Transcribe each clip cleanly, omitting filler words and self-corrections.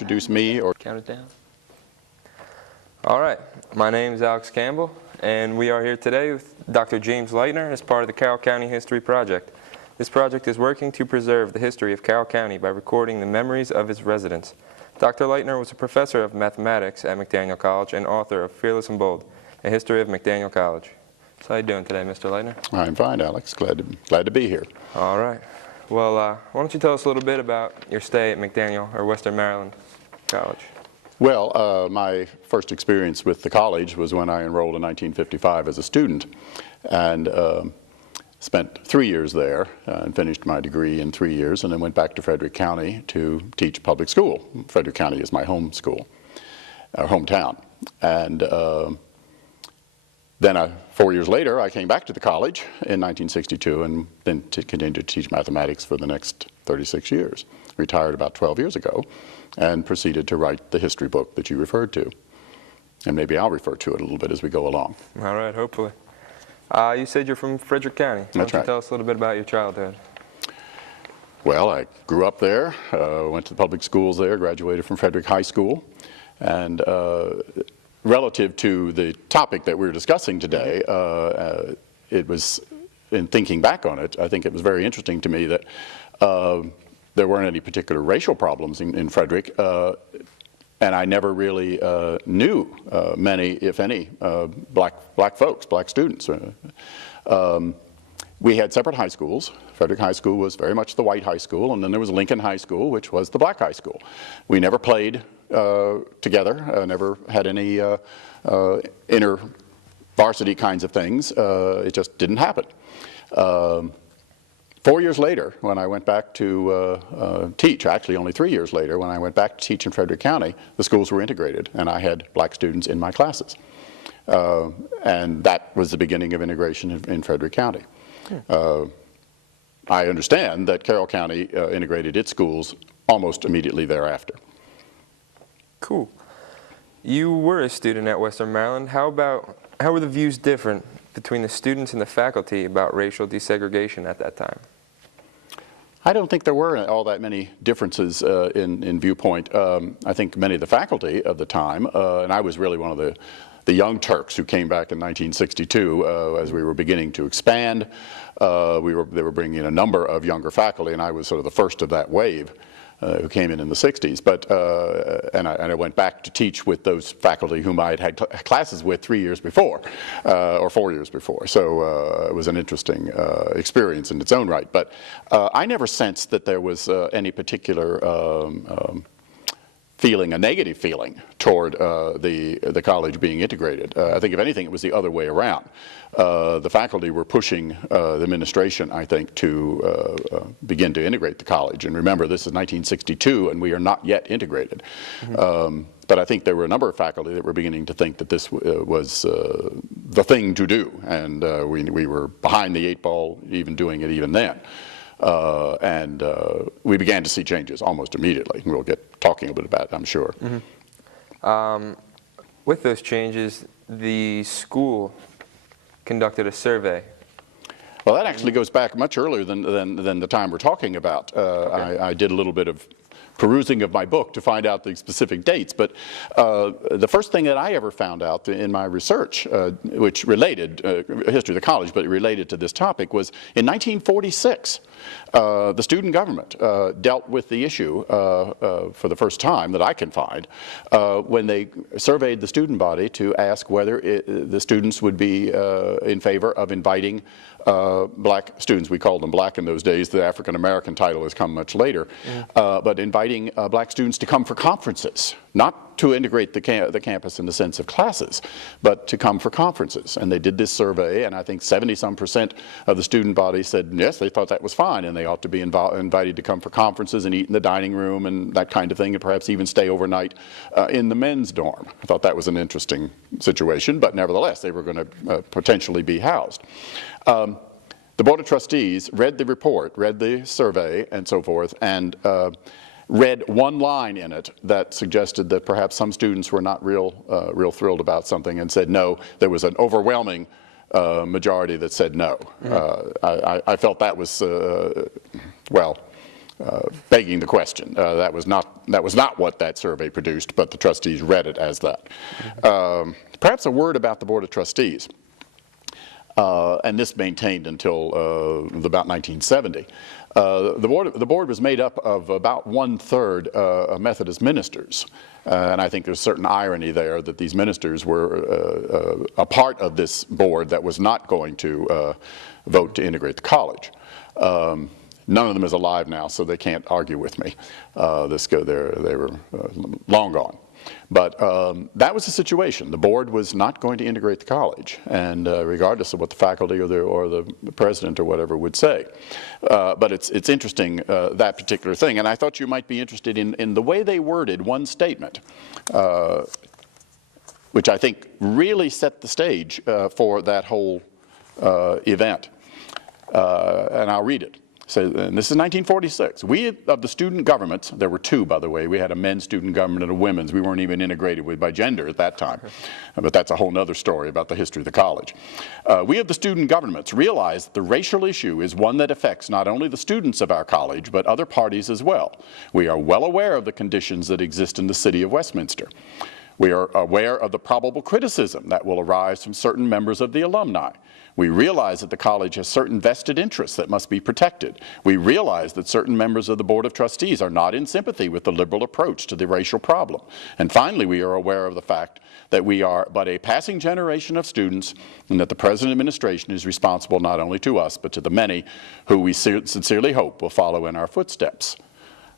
Introduce me or count it down. All right, my name is Alex Campbell, and we are here today with Dr. James Lightner as part of the Carroll County History Project. This project is working to preserve the history of Carroll County by recording the memories of its residents. Dr. Lightner was a professor of mathematics at McDaniel College and author of Fearless and Bold, A History of McDaniel College. So how are you doing today, Mr. Lightner? I'm fine, Alex. Glad to be here. All right. Well, why don't you tell us a little bit about your stay at McDaniel, or Western Maryland College? Well, my first experience with the college was when I enrolled in 1955 as a student, and spent 3 years there and finished my degree in 3 years, and then went back to Frederick County to teach public school. Frederick County is my home school, hometown. And then 4 years later, I came back to the college in 1962 and then continued to teach mathematics for the next 36 years. Retired about 12 years ago and proceeded to write the history book that you referred to. And maybe I'll refer to it a little bit as we go along. All right, hopefully. You said you're from Frederick County. Why don't you tell us a little bit about your childhood? Well, I grew up there, went to the public schools there, graduated from Frederick High School, and relative to the topic that we're discussing today, it was, in thinking back on it, I think it was very interesting to me that there weren't any particular racial problems in Frederick, and I never really knew many, if any, black folks, black students. We had separate high schools. Frederick High School was very much the white high school, and then there was Lincoln High School, which was the black high school. We never played together, never had any inter varsity kinds of things. It just didn't happen. 4 years later, when I went back to teach, actually only 3 years later, when I went back to teach in Frederick County, the schools were integrated, and I had black students in my classes. And that was the beginning of integration in Frederick County. I understand that Carroll County integrated its schools almost immediately thereafter. Cool. You were a student at Western Maryland. How were the views different between the students and the faculty about racial desegregation at that time? I don't think there were all that many differences in viewpoint. I think many of the faculty of the time, and I was really one of the young Turks who came back in 1962 as we were beginning to expand. They were bringing in a number of younger faculty, and I was sort of the first of that wave who came in the 60s. But, and I went back to teach with those faculty whom I had classes with 3 years before, or 4 years before. So it was an interesting experience in its own right. But I never sensed that there was any particular feeling, a negative feeling toward the college being integrated. I think if anything it was the other way around. The faculty were pushing the administration, I think, to begin to integrate the college. And remember, this is 1962 and we are not yet integrated. Mm-hmm. But I think there were a number of faculty that were beginning to think that this was the thing to do, and we were behind the 8 ball even doing it even then. And we began to see changes almost immediately. We'll get talking a bit about it, I'm sure. Mm-hmm. With those changes, the school conducted a survey. Well, that actually goes back much earlier than the time we're talking about. Okay. I did a little bit of perusing of my book to find out the specific dates, but the first thing that I ever found out in my research, which related, history of the college, but it related to this topic, was in 1946, the student government dealt with the issue for the first time that I can find, when they surveyed the student body to ask whether the students would be in favor of inviting black students. We called them black in those days. The African American title has come much later. But inviting black students to come for conferences, not to integrate the campus in the sense of classes, but to come for conferences. And they did this survey, and I think 70-some% of the student body said yes, they thought that was fine, and they ought to be invited to come for conferences and eat in the dining room and that kind of thing, and perhaps even stay overnight in the men's dorm. I thought that was an interesting situation, but nevertheless, they were going to potentially be housed. The Board of Trustees read the report, read the survey, and so forth, and read one line in it that suggested that perhaps some students were not real thrilled about something, and said no. There was an overwhelming majority that said no. Mm-hmm. I felt that was, well, begging the question. That was not what that survey produced, but the trustees read it as that. Perhaps a word about the Board of Trustees. And this maintained until about 1970. The board was made up of about 1/3 Methodist ministers. And I think there's certain irony there that these ministers were a part of this board that was not going to vote to integrate the college. None of them is alive now, so they can't argue with me. They were long gone. But that was the situation. The board was not going to integrate the college, and regardless of what the faculty or the president or whatever would say. But it's interesting, that particular thing. And I thought you might be interested in the way they worded one statement, which I think really set the stage for that whole event. And I'll read it. So, and this is 1946. We of the student governments, there were two, by the way. We had a men's student government and a women's. We weren't even integrated by gender at that time. But that's a whole other story about the history of the college. We of the student governments realize that the racial issue is one that affects not only the students of our college, but other parties as well. We are well aware of the conditions that exist in the city of Westminster. We are aware of the probable criticism that will arise from certain members of the alumni. We realize that the college has certain vested interests that must be protected. We realize that certain members of the Board of Trustees are not in sympathy with the liberal approach to the racial problem. And finally, we are aware of the fact that we are but a passing generation of students and that the present administration is responsible not only to us, but to the many who we sincerely hope will follow in our footsteps.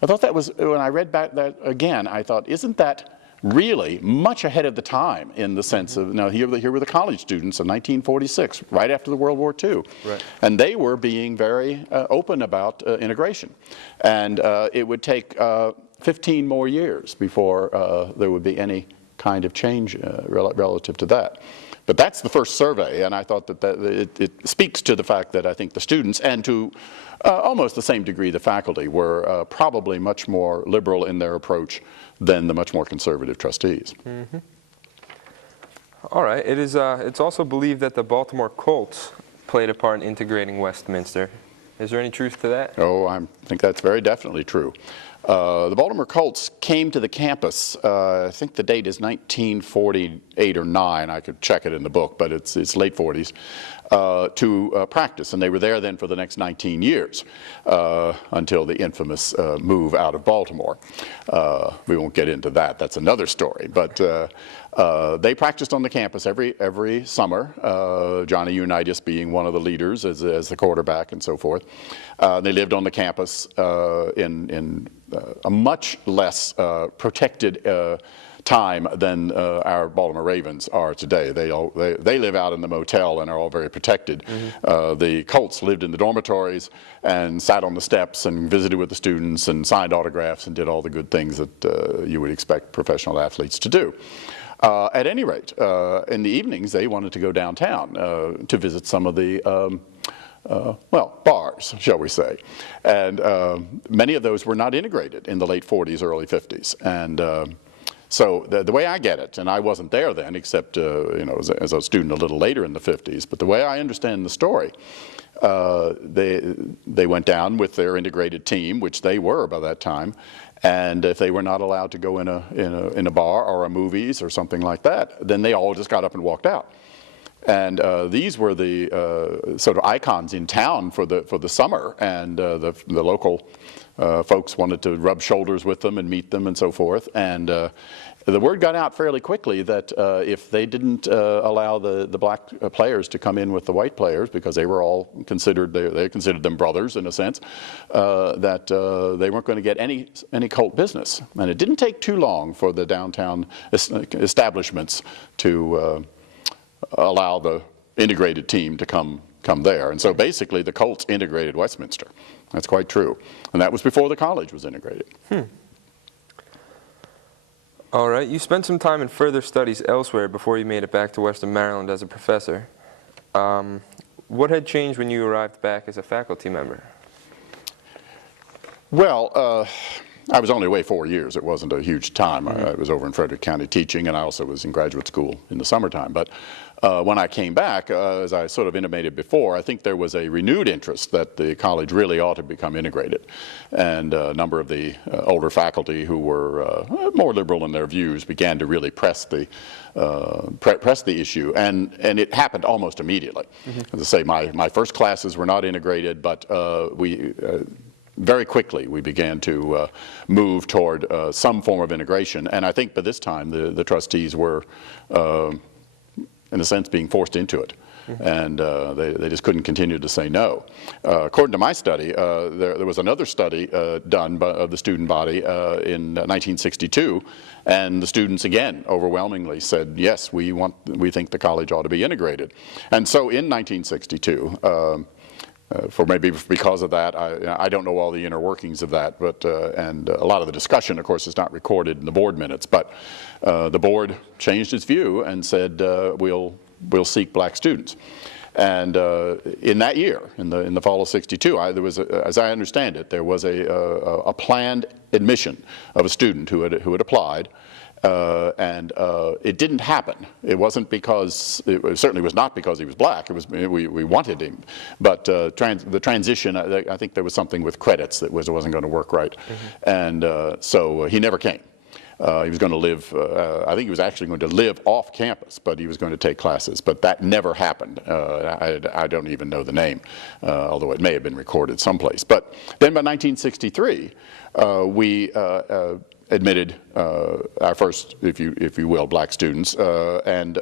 I thought that was, when I read back that again, I thought, isn't that really much ahead of the time in the sense of, now here were the college students in 1946, right after the World War II. Right. And they were being very open about integration. And it would take 15 more years before there would be any kind of change relative to that. But that's the first survey, and I thought that, it speaks to the fact that I think the students, and to almost the same degree the faculty, were probably much more liberal in their approach than the much more conservative trustees. Mm-hmm. All right. It's also believed that the Baltimore Colts played a part in integrating Westminster. Is there any truth to that? Oh, I think that's very definitely true. The Baltimore Colts came to the campus, I think the date is 1948 or 9, I could check it in the book, but it's late 40s, to practice. And they were there then for the next 19 years, until the infamous move out of Baltimore. We won't get into that, that's another story. But they practiced on the campus every summer, Johnny Unitas being one of the leaders as the quarterback and so forth. They lived on the campus in a much less protected time than our Baltimore Ravens are today. They live out in the motel and are all very protected. Mm-hmm. The Colts lived in the dormitories and sat on the steps and visited with the students and signed autographs and did all the good things that you would expect professional athletes to do. At any rate, in the evenings they wanted to go downtown to visit some of the well, bars, shall we say. And many of those were not integrated in the late 40s, early 50s. And so the way I get it, and I wasn't there then except you know, as a student a little later in the 50s, but the way I understand the story, they went down with their integrated team, which they were by that time, and if they were not allowed to go in a bar or a movies or something like that, then they all just got up and walked out. And these were the sort of icons in town for the summer, and the local folks wanted to rub shoulders with them and meet them and so forth. And the word got out fairly quickly that if they didn't allow the black players to come in with the white players, because they were all considered, they considered them brothers in a sense, that they weren't going to get any Colt business. And it didn't take too long for the downtown establishments to allow the integrated team to come there. And so basically the Colts integrated Westminster. That's quite true. And that was before the college was integrated. All right. You spent some time in further studies elsewhere before you made it back to Western Maryland as a professor. What had changed when you arrived back as a faculty member? Well, I was only away 4 years. It wasn't a huge time. I was over in Frederick County teaching, and I also was in graduate school in the summertime. But when I came back, as I sort of intimated before, I think there was a renewed interest that the college really ought to become integrated. And a number of the older faculty who were more liberal in their views began to really press the issue, and it happened almost immediately. As I say, my first classes were not integrated, but very quickly we began to move toward some form of integration, and I think by this time the trustees were, in a sense, being forced into it. And they just couldn't continue to say no. According to my study, there was another study done of the student body in 1962, and the students again overwhelmingly said, yes, we think the college ought to be integrated. And so in 1962, for maybe because of that, I don't know all the inner workings of that, but and a lot of the discussion, of course, is not recorded in the board minutes. But the board changed its view and said, we'll seek black students. And in that year, in the fall of '62, there was, as I understand it, there was a planned admission of a student who had applied. And it didn't happen. It wasn't because, it certainly was not because he was black. It was, we wanted him. But the transition, I think there was something with credits that wasn't going to work right. And so he never came. He was going to live, I think he was actually going to live off campus, but he was going to take classes. But that never happened. I don't even know the name, although it may have been recorded someplace. But then by 1963, we admitted our first, if you will, black students, and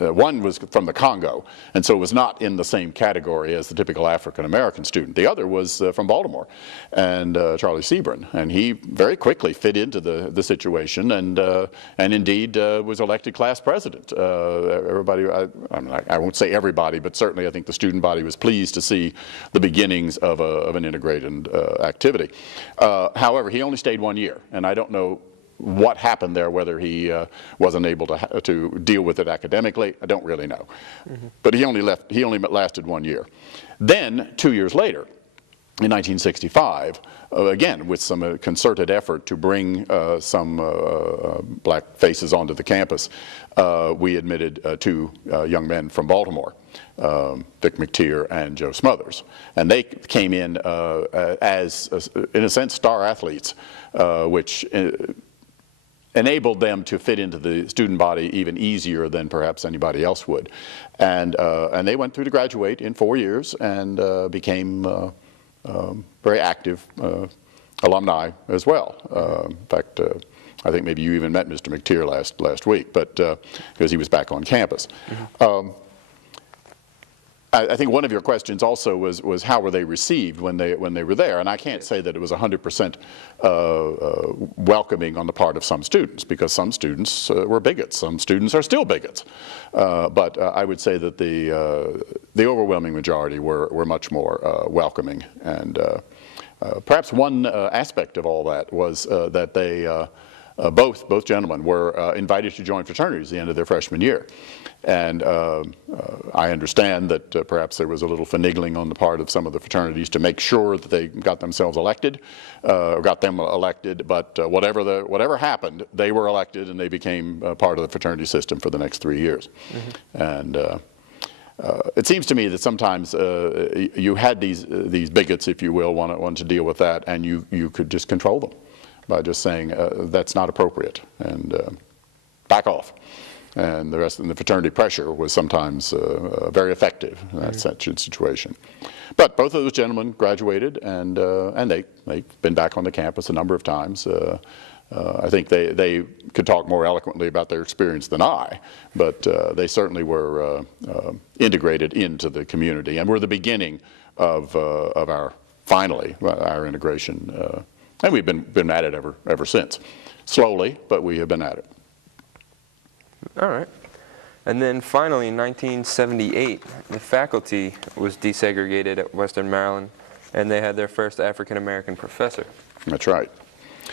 one was from the Congo, and so it was not in the same category as the typical African-American student. The other was from Baltimore, and Charlie Sebron, and he very quickly fit into the situation, and indeed was elected class president. Everybody, I won't say everybody, but certainly I think the student body was pleased to see the beginnings of an integrated activity. However, he only stayed 1 year, and I don't know what happened there, whether he wasn't able to deal with it academically, I don't really know. But he only lasted 1 year. Then, 2 years later, in 1965, again with some concerted effort to bring some black faces onto the campus, we admitted two young men from Baltimore, Vic McTeer and Joe Smothers. And they came in as, in a sense, star athletes, which enabled them to fit into the student body even easier than perhaps anybody else would. And they went through to graduate in 4 years and became very active alumni as well. In fact, I think maybe you even met Mr. McTeer last week, but because he was back on campus. I think one of your questions also was how were they received when they were there, and I can't say that it was 100% welcoming on the part of some students, because some students were bigots, some students are still bigots, but I would say that the overwhelming majority were much more welcoming, and perhaps one aspect of all that was that they both gentlemen were invited to join fraternities at the end of their freshman year. And I understand that perhaps there was a little finagling on the part of some of the fraternities to make sure that they got themselves elected, or got them elected, but whatever happened, they were elected and they became part of the fraternity system for the next 3 years. And it seems to me that sometimes you had these bigots, if you will, want to deal with that, and you could just control them by just saying that's not appropriate and back off. And the rest of the fraternity pressure was sometimes very effective in that situation. But both of those gentlemen graduated, and they've been back on the campus a number of times. I think they could talk more eloquently about their experience than I, but they certainly were integrated into the community and were the beginning of our integration. And we've been at it ever since. Slowly, but we have been at it. All right. And then finally, in 1978, the faculty was desegregated at Western Maryland, and they had their first African-American professor. That's right.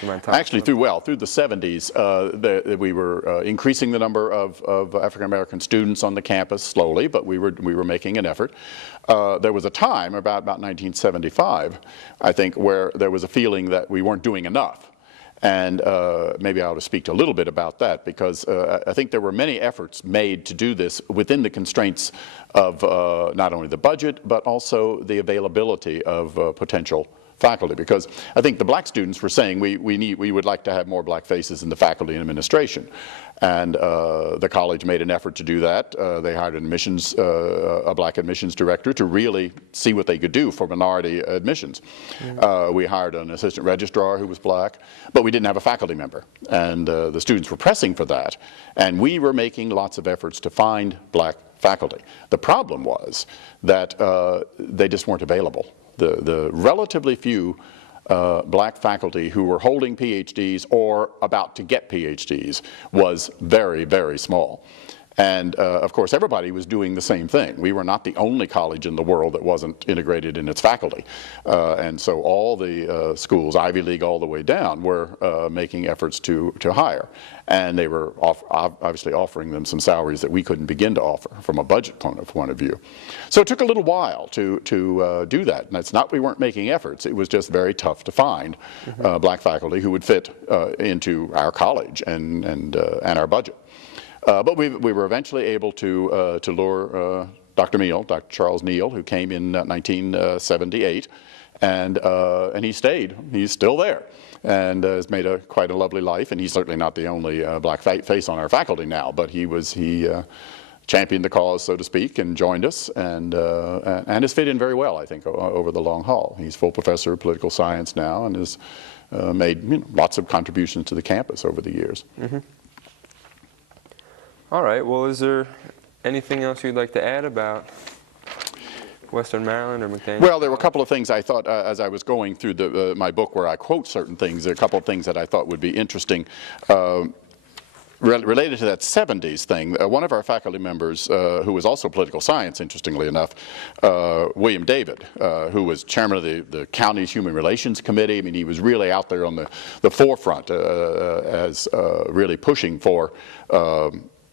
You mind talking Actually, about through the 70s, we were increasing the number of African American students on the campus slowly, but we were making an effort. There was a time, about 1975, I think, where there was a feeling that we weren't doing enough. And maybe I ought to speak a little bit about that, because I think there were many efforts made to do this within the constraints of not only the budget, but also the availability of potential faculty, because I think the black students were saying we would like to have more black faces in the faculty and administration, and the college made an effort to do that. They hired a black admissions director to really see what they could do for minority admissions. We hired an assistant registrar who was black, but we didn't have a faculty member, and the students were pressing for that, and we were making lots of efforts to find black faculty. The problem was that they just weren't available. The relatively few black faculty who were holding PhDs or about to get PhDs was very, very small. And of course, everybody was doing the same thing. We were not the only college in the world that wasn't integrated in its faculty. And so all the schools, Ivy League all the way down, were making efforts to hire. And they were obviously offering them some salaries that we couldn't begin to offer from a budget point of view. So it took a little while to do that. And it's not we weren't making efforts. It was just very tough to find black faculty who would fit into our college and our budget. But we were eventually able to lure Dr. Charles Neal, who came in 1978, and he stayed. He's still there, and has made quite a lovely life. And he's certainly not the only black face on our faculty now, but he championed the cause, so to speak, and joined us, and has fit in very well, I think, over the long haul. He's full professor of political science now, and has made lots of contributions to the campus over the years. All right, well, is there anything else you'd like to add about Western Maryland or McDaniel? Well, there were a couple of things I thought, as I was going through my book where I quote certain things, there are a couple of things that I thought would be interesting. Related to that 70s thing, one of our faculty members, who was also political science, interestingly enough, William David, who was chairman of the county's Human Relations Committee. I mean, he was really out there on the forefront as really pushing for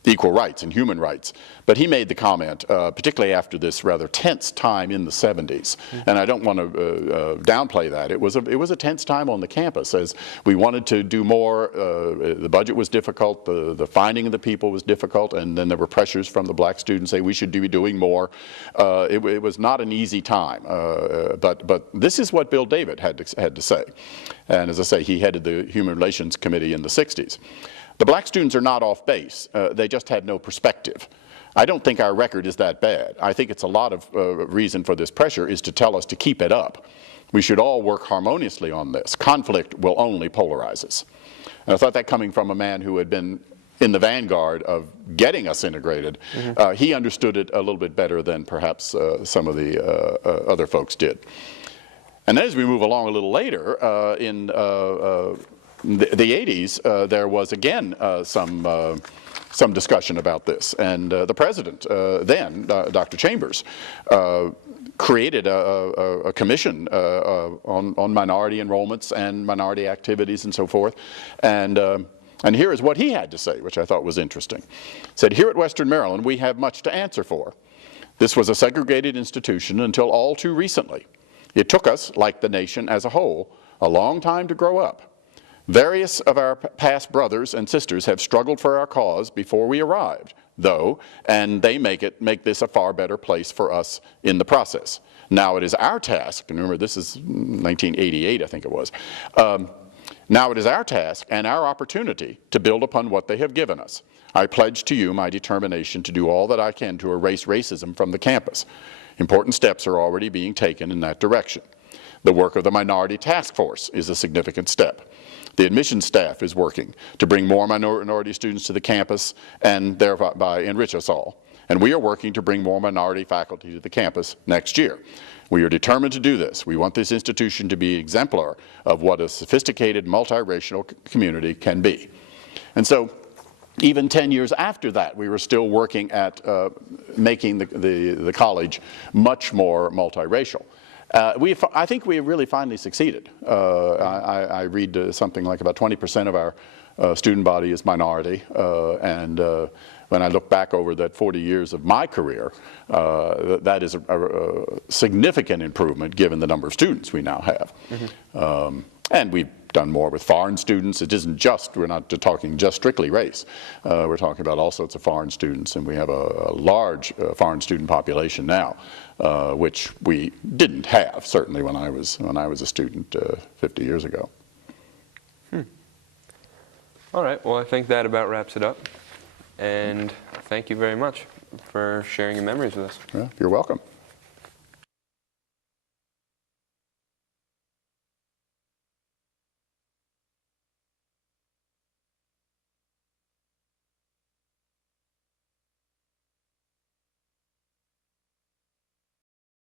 equal rights and human rights. But he made the comment, particularly after this rather tense time in the 70s, and I don't want to downplay that. It was a tense time on the campus as we wanted to do more. The budget was difficult, the finding of the people was difficult, and then there were pressures from the black students saying we should be doing more. It was not an easy time, but this is what Bill David had to say. And as I say, he headed the Human Relations Committee in the 60s. The black students are not off base. They just had no perspective. I don't think our record is that bad. I think it's a lot of reason for this pressure is to tell us to keep it up. We should all work harmoniously on this. Conflict will only polarize us. And I thought that coming from a man who had been in the vanguard of getting us integrated, he understood it a little bit better than perhaps some of the other folks did. And then as we move along a little later, in the 80s, there was again some discussion about this, and the president then, Dr. Chambers, created a commission on minority enrollments and minority activities and so forth, and here is what he had to say, which I thought was interesting. He said, "Here at Western Maryland, we have much to answer for. This was a segregated institution until all too recently. It took us, like the nation as a whole, a long time to grow up. Various of our past brothers and sisters have struggled for our cause before we arrived, though, and they make this a far better place for us in the process. Now it is our task," and remember this is 1988 I think it was, "now it is our task and our opportunity to build upon what they have given us. I pledge to you my determination to do all that I can to erase racism from the campus. Important steps are already being taken in that direction. The work of the Minority Task Force is a significant step. The admissions staff is working to bring more minority students to the campus and thereby enrich us all. And we are working to bring more minority faculty to the campus next year. We are determined to do this. We want this institution to be exemplar of what a sophisticated multiracial community can be." And so even 10 years after that, we were still working at making the college much more multiracial. I think we have really finally succeeded. I read something like about 20% of our student body is minority, and when I look back over that 40 years of my career, that is a significant improvement given the number of students we now have. Mm-hmm. And we've done more with foreign students. It isn't just, we're not talking just strictly race. We're talking about all sorts of foreign students, and we have a large foreign student population now, which we didn't have, certainly when I was a student 50 years ago. All right, well, I think that about wraps it up. And thank you very much for sharing your memories with us. Yeah, you're welcome.